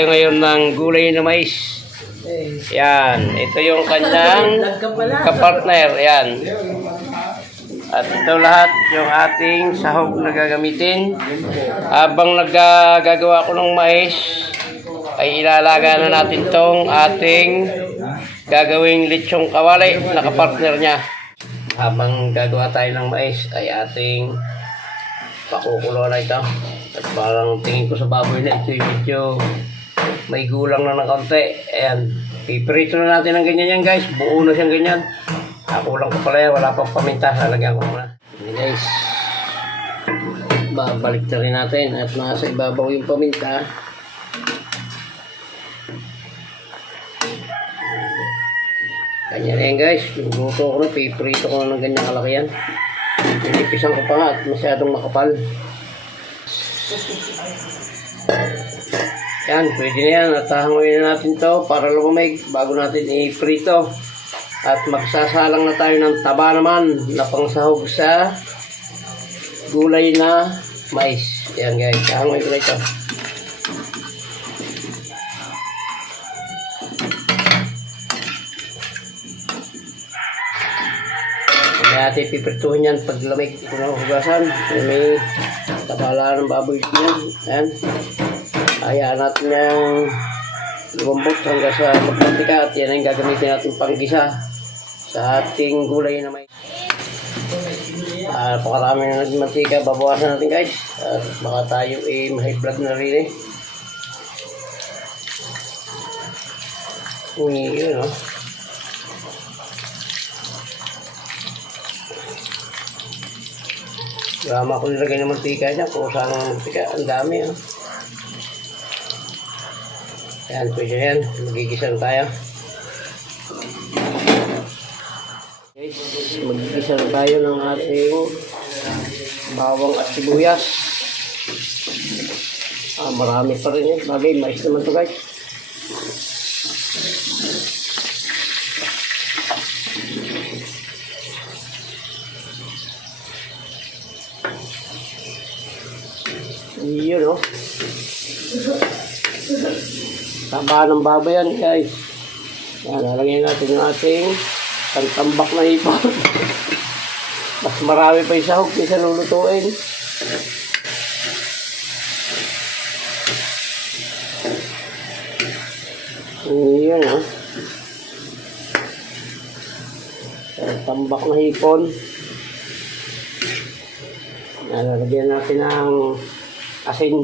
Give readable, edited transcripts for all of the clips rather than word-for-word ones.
tayo ngayon ng gulay na mais. Yan, ito yung kanyang kapartner. Yan. At ito lahat yung ating sahog na gagamitin. Habang nagagawa ko ng mais, ay ilalaga na natin tong ating gagawing lechong kawali na kapartner niya. Habang gagawa tayo ng mais, ay ating pakukulo na ito. At parang tingin ko sa baboy na ito yung medyo may gulang na ng konti. Ayan, iprito na natin ng ganyan yan guys. Buo na siyang ganyan. Kulang ko pala yan, wala pang paminta. Lalagyan ko muna. Ayan guys, babalik na rin natin at nasa ibabaw yung paminta. Ganyan na yan guys, luto ko na, piprito ko na ng ganyang kalaki yan. Pinipisan ko pa nga at masyadong makapal. Yan, pwede na yan. At hanguin na natin to para lumamig bago natin i-prito. At magsasalang na tayo ng taba naman na pangsahog sa gulay na mais. Yan guys, hanguin ko na ito. Hindi natin piprituhin yan pag lamig. Ito na hugasan. May tabala ng baboy yan. Ayan. Hayaan natin yung lumambot hanggang sa magmantika at yan ang gagamitin natin panggisa sa ating gulay na may. Pakarami na natin mantika, babawasan natin guys. At baka tayo ma-high blood na rin Yun Gama ko nilagay ng mantika niya. Kung saan ang mantika, ang dami Ayan, pwede yan. Magigisa na tayo. Okay, magigisa na tayo ng ating bawang at sibuyas. Marami pa rin yan. Bagay, mais naman to guys. Yun Taba ng baboy yan guys. Yan, lalagyan natin yung ating pantambak na hipon. Mas marami pa yung sahog kaysa lulutuin. Yun pantambak na hipon. Yan, lalagyan natin ng asin.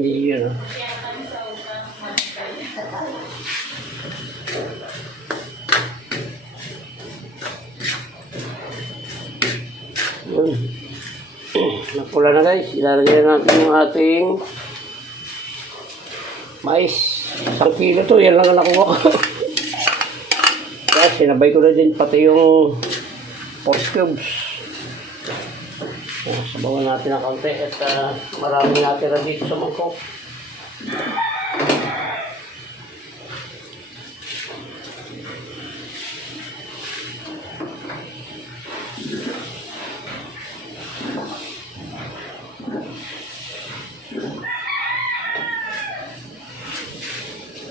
Yun napula na guys. Ilalagay natin yung ating mais. 1 kilo to. Yan lang ang nakuha ko. Kaya sinabay ko na din pati yung pork cubes. Sabawan natin ang kaunti at marami natira dito sa mangkok.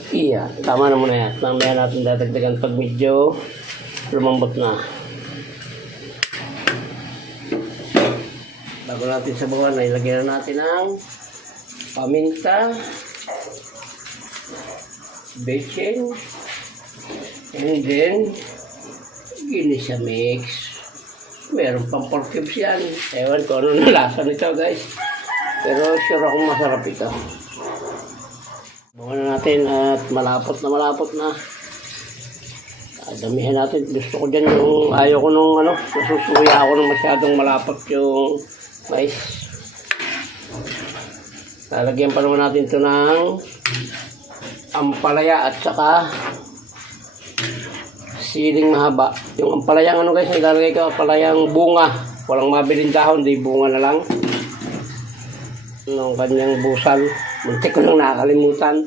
Iya, tama na muna yan. Mamaya natin dadagdagan pag medyo lumambot na. Bago natin sabawan, ilagyan na natin ang paminta, bechin, and then ginisa mix. Meron pang pork cubes yan. Ewan ko ano na lasa nito guys. Pero sure akong masarap ito. Bawa na natin at malapot na. Damihan natin. Gusto ko dyan yung ayaw ko nung nasusuya ako nung masyadong malapot yung mais. Lalagyan pa naman natin ito ng ampalaya at saka siling mahaba. Yung ampalayang guys, ilalagay ko ampalayang bunga. Walang mabiling dahon, di bunga na lang. Yung kanyang busal. Muntik ko lang nakakalimutan.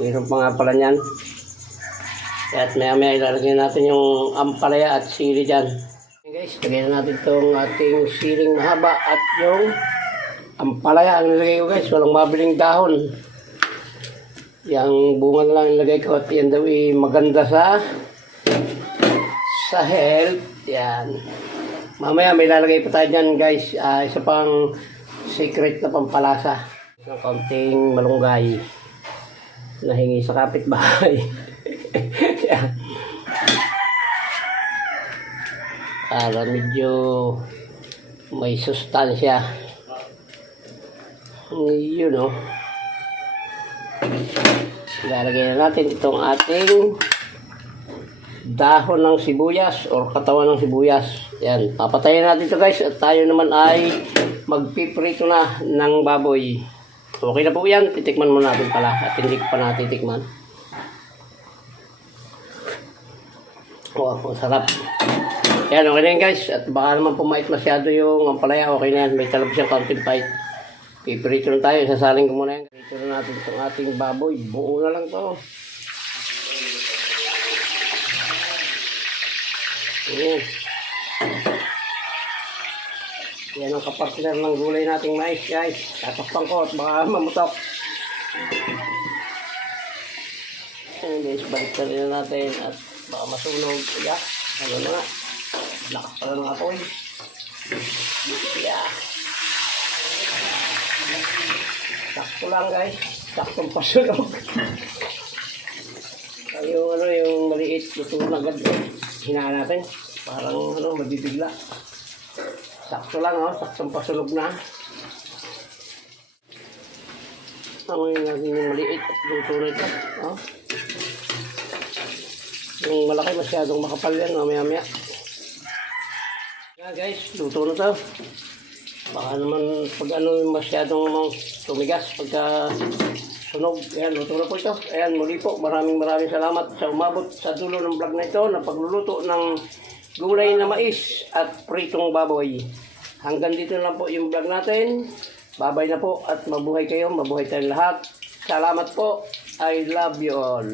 Mayroon pa nga pala niyan. At maya-maya ilalagay natin yung ampalaya at sili dyan. Okay guys, lagyan na natin itong ating siling mahaba at yung ampalaya ang nilagay ko guys. Walang mabiling dahon. Yang bunga na lang nilagay ko at yan daw maganda sa health. Yan. Mamaya may lalagay pa tayo dyan guys. Isa pang secret na pampalasa. Ng konting malunggay. Nahingi sa kapitbahay. Yan. Para medyo may sustansya. Yun o. Ilalagay na natin itong ating dahon ng sibuyas or katawan ng sibuyas. Yan. Papatayin natin ito guys at tayo naman ay magpiprito na ng baboy. Okay na po yan. Titikman mo natin pala at hindi ko pa natitikman. Oh, sarap. Yan, okay na yan guys. At baka naman pumait masyado yung ampalaya. Okay na yan. May talab siyang counting bite. Piprito na tayo. Sasaling ko muna yan. Prito na natin itong ating baboy. Buo na lang to. Ayan. Yan ang kapartner ng gulay nating mais guys. Tatakpan ko at baka mamutok. Ayan guys, balik na rin natin at baka masunog. Yeah. Ano na nga. Lakas pala ng apoy. Yeah. Sakto lang guys. Saktong pasunog. Yung maliit, luto na agad. Hinaan natin. Parang mabibigla. Sakto lang saktong pasunog na. Amoy natin yung maliit at luto na ito. Yung malaki masyadong makapal yan, mamaya-maya. Yan guys, luto na ito. Baka naman pag masyadong tumigas pagka sunog. Ayan, luto na po ito. Ayan, muli po, maraming salamat sa umabot sa dulo ng vlog na ito na pagluluto ng gulay na mais at pritong baboy. Hanggang dito na po yung vlog natin. Babay na po at mabuhay kayo, mabuhay tayong lahat. Salamat po. I love you all.